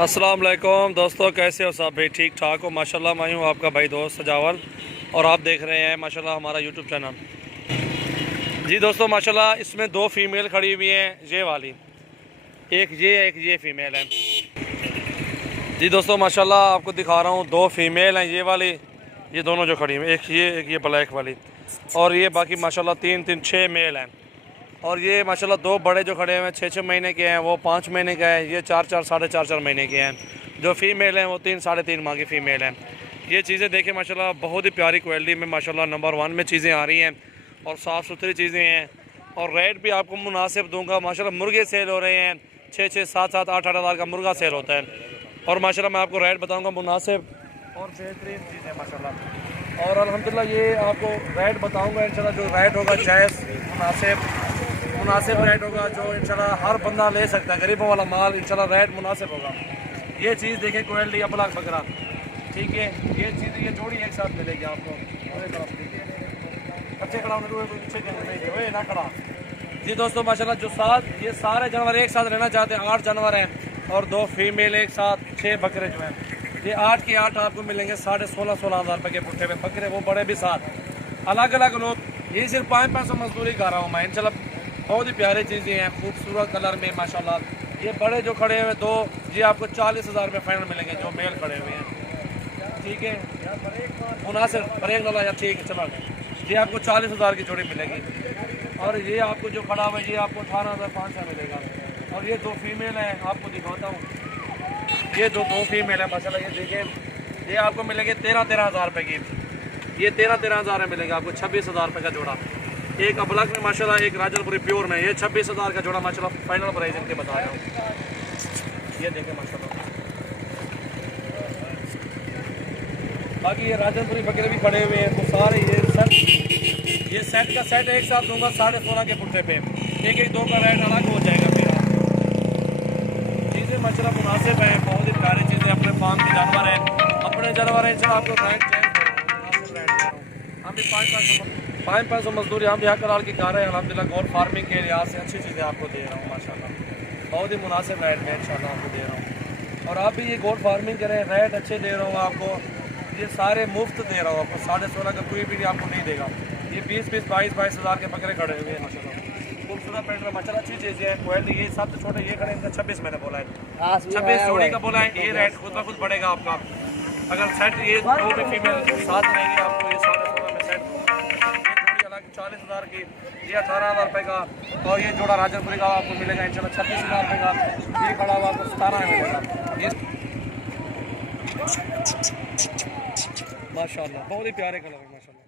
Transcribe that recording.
अस्सलाम वालेकुम दोस्तों, कैसे हो सब भाई? ठीक ठाक हो माशाल्लाह। मैं हूँ आपका भाई दोस्त सजावल और आप देख रहे हैं माशाल्लाह हमारा यूट्यूब चैनल। जी दोस्तों माशाल्लाह इसमें दो फीमेल खड़ी हुई हैं, ये वाली एक ये फीमेल है। जी दोस्तों माशाल्लाह आपको दिखा रहा हूँ, दो फीमेल हैं ये वाली, ये दोनों जो खड़ी हुई, एक ये ब्लैक वाली और ये बाकी माशाल्लाह तीन छः मेल हैं। और ये माशाल्लाह दो बड़े जो खड़े हुए हैं 6 महीने के हैं, वो 5 महीने का है, ये 4 साढ़े चार महीने के हैं। जो फीमेल हैं वो 3 साढ़े 3 माह की फ़ीमेल हैं। ये चीज़ें देखें माशाल्लाह बहुत ही प्यारी क्वालिटी में माशाल्लाह नंबर 1 में चीज़ें आ रही हैं और साफ़ सुथरी चीज़ें हैं। और रेट भी आपको मुनासिब दूंगा माशाल्लाह। मुर्गे सेल हो रहे हैं 6 7 8 हज़ार का मुर्गा सेल होता है और माशाल्लाह मैं आपको रेट बताऊँगा मुनासिब और बेहतरीन चीज़ें माशाल्लाह। और अल्हम्दुलिल्लाह ये आपको रेट बताऊँगा इंशाल्लाह, जो रेट होगा जायज़ मुनासिब रेट होगा, जो इंशाल्लाह हर बंदा ले सकता है, गरीबों वाला माल इंशाल्लाह रेट मुनासिब होगा। ये चीज़ देखें क्वालिटी अबलाग बकरा, ठीक है। ये चीज़ ये जोड़ी एक साथ मिलेगी आपको। अच्छे खड़ा पीछे ना खड़ा। जी दोस्तों माशाल्लाह जो ये सारे जानवर एक साथ लेना चाहते हैं, 8 जानवर हैं और 2 फीमेल एक साथ 6 बकरे जो हैं, ये 8 के 8 आपको मिलेंगे 16.5 हज़ार रुपये के पुट्ठे में बकरे, वो बड़े भी साथ अलग अलग लोग। ये सिर्फ 500 मजदूरी कर रहा हूँ मैं इंशाल्लाह। बहुत ही प्यारी चीज़ें हैं, खूबसूरत कलर में माशाल्लाह। ये बड़े जो खड़े हुए दो, ये आपको 40 हज़ार रुपये फाइनल मिलेंगे जो मेल खड़े हुए हैं, ठीक है। मुनासिब ब्रेक वाला या ठीक है चला, ये आपको 40 हज़ार की जोड़ी मिलेगी। और ये आपको जो खड़ा हुआ है ये आपको 18,500 मिलेगा। और ये 2 फीमेल हैं, आपको दिखाता हूँ। ये दो फीमेल है माशाल्लाह, ये देखें, ये आपको मिलेंगे 13 हज़ार रुपये की। ये 13 हज़ार में मिलेगा आपको, 26 हज़ार रुपये का जोड़ा। एक अबलग में माशाल्लाह, एक राजनपुरी प्योर में, ये 26 हज़ार का जोड़ा माशाल्लाह फाइनल प्राइस इनके बता रहा हूँ। ये देखें माशाल्लाह। बाकी ये राजनपुरी बकरे भी पड़े हुए हैं, तो सारे ये सेट का सेट एक साथ दूंगा 16.5 के पुट्ठे पे, एक 2 का रेट अलग हो जाएगा मेरा। चीज़ें माशाल्लाह मुनासिब हैं, बहुत ही प्यारी चीज़ें, अपने फार्म के जानवर हैं, अपने जानवर हैं इंशाल्लाह। आपको रेट हम भी 500 मजदूरी हम भी हक हलाल की कर रहे हैं अल्हम्दुलिल्लाह। गोल्ड फार्मिंग के लिहाज से अच्छी चीज़ें आपको दे रहा हूँ माशाल्लाह, बहुत ही मुनासिब रेट में इंशाल्लाह आपको दे रहा हूँ। और आप भी ये गोल्ड फार्मिंग करें, रेट अच्छे दे रहा हूँ आपको। ये सारे मुफ्त दे रहा हूँ आपको, 16.5 का कोई भी आपको नहीं देगा। ये 20 22 हज़ार के बकरे खड़े हुए हैं माशाल्लाह, खूबसूरत पेट में माशाल्लाह, अच्छी चीज़ें हैं क्वालिटी। ये सबसे छोटे ये खड़े, इनका 26 मैंने बोला है, 26 जोड़ी का बोला है। ये रेट खुद ब खुद बढ़ेगा आपका। अगर सेट ये 2 भी फीमेल साथ रहेंगे आपको, ये 16.5 में सेट 40 हज़ार की, ये 18 हज़ार रुपये का। और ये जोड़ा राजनपुरी का आपको मिलेगा इंशाल्लाह 26 हज़ार रुपये का। ये खड़ा हुआ आपको 17 में मिलेगा। ये माशाल्लाह बहुत ही प्यारे कलर है माशाल्लाह।